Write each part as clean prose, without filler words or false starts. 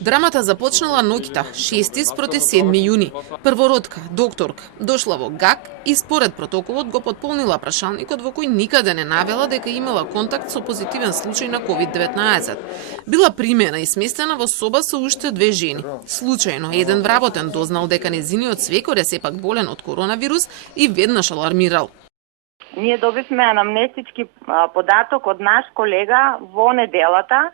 Драмата започнала ноќта, 6 спроти 7 јуни. Првородка, докторка, дошла во ГАК и според протоколот го потполнила прашалникот во кој никаде не навела дека имала контакт со позитивен случај на COVID-19. Била примена и сместена во соба со уште 2 жени. Случајно, еден вработен дознал дека незиниот свекор е сепак болен од коронавирус и веднаш алармирал. Ние добивме анамнестички податок од наш колега во неделата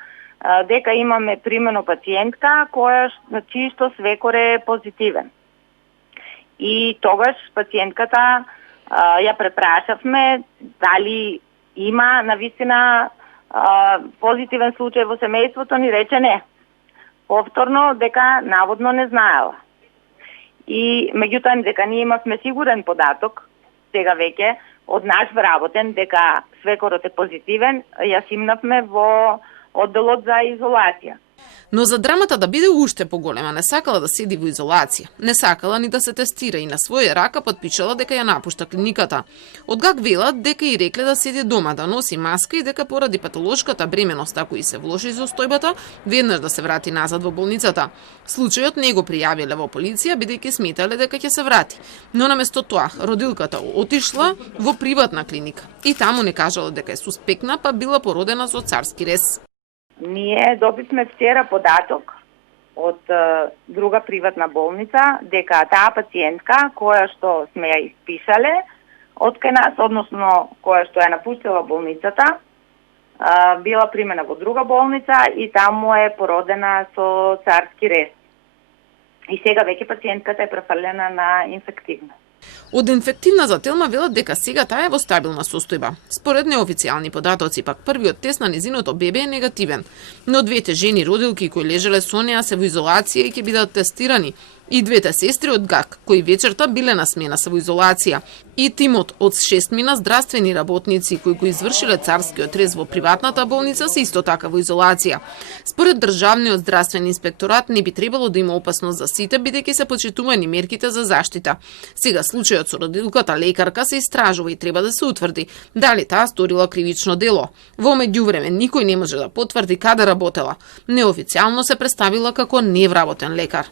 дека имаме примено пациентка чиј што свекор е позитивен. И тогаш пациентката ја препрашавме дали има навистина позитивен случај во семејството, ни рече не. Повторно дека наводно не знаела. И меѓутоа дека ние имавме сигурен податок сега веќе од наш вработен дека свекорот е позитивен, ја симнавме во одделот за изолација. Но за драмата да биде уште поголема, не сакала да седи во изолација. Не сакала ни да се тестира и на своја рака потпишала дека ја напушта клиниката. Од ГАК велат дека и рекле да седи дома, да носи маска и дека поради патолошката бременост, ако и се влоши состојбата, веднаш да се врати назад во болницата. Случајот не го пријавиле во полиција, бидејќи сметале дека ќе се врати. Но наместо тоа, родилката отишла во приватна клиника и таму не кажала дека е суспектна, па била породена со царски рез. Ние добивме вчера податок од друга приватна болница дека таа пациентка која што сме ја испишале од кај нас, односно која што ја напуштила болницата, била примена во друга болница и таму е породена со царски рез. И сега веќе пациентката е префрлена на инфективна. Од инфективна зателма велат дека сега таа е во стабилна состојба. Според неофицијални податоци, пак првиот тест на незиното бебе е негативен, но двете жени родилки кои лежеле со неа се во изолација и ќе бидат тестирани. И двете сестри од ГАК, кои вечерта биле на смена, се во изолација. И тимот од 6 здравствени работници кои го извршиле царскиот рез во приватната болница се исто така во изолација. Според Државниот здравствен инспекторат не би требало да има опасност за сите, бидејќи се почитувани мерките за заштита. Сега случајот со родилката лекарка се истражува и треба да се утврди дали таа сторила кривично дело. Во меѓувреме никој не може да потврди каде работела. Неофицијално се представила како невработен лекар.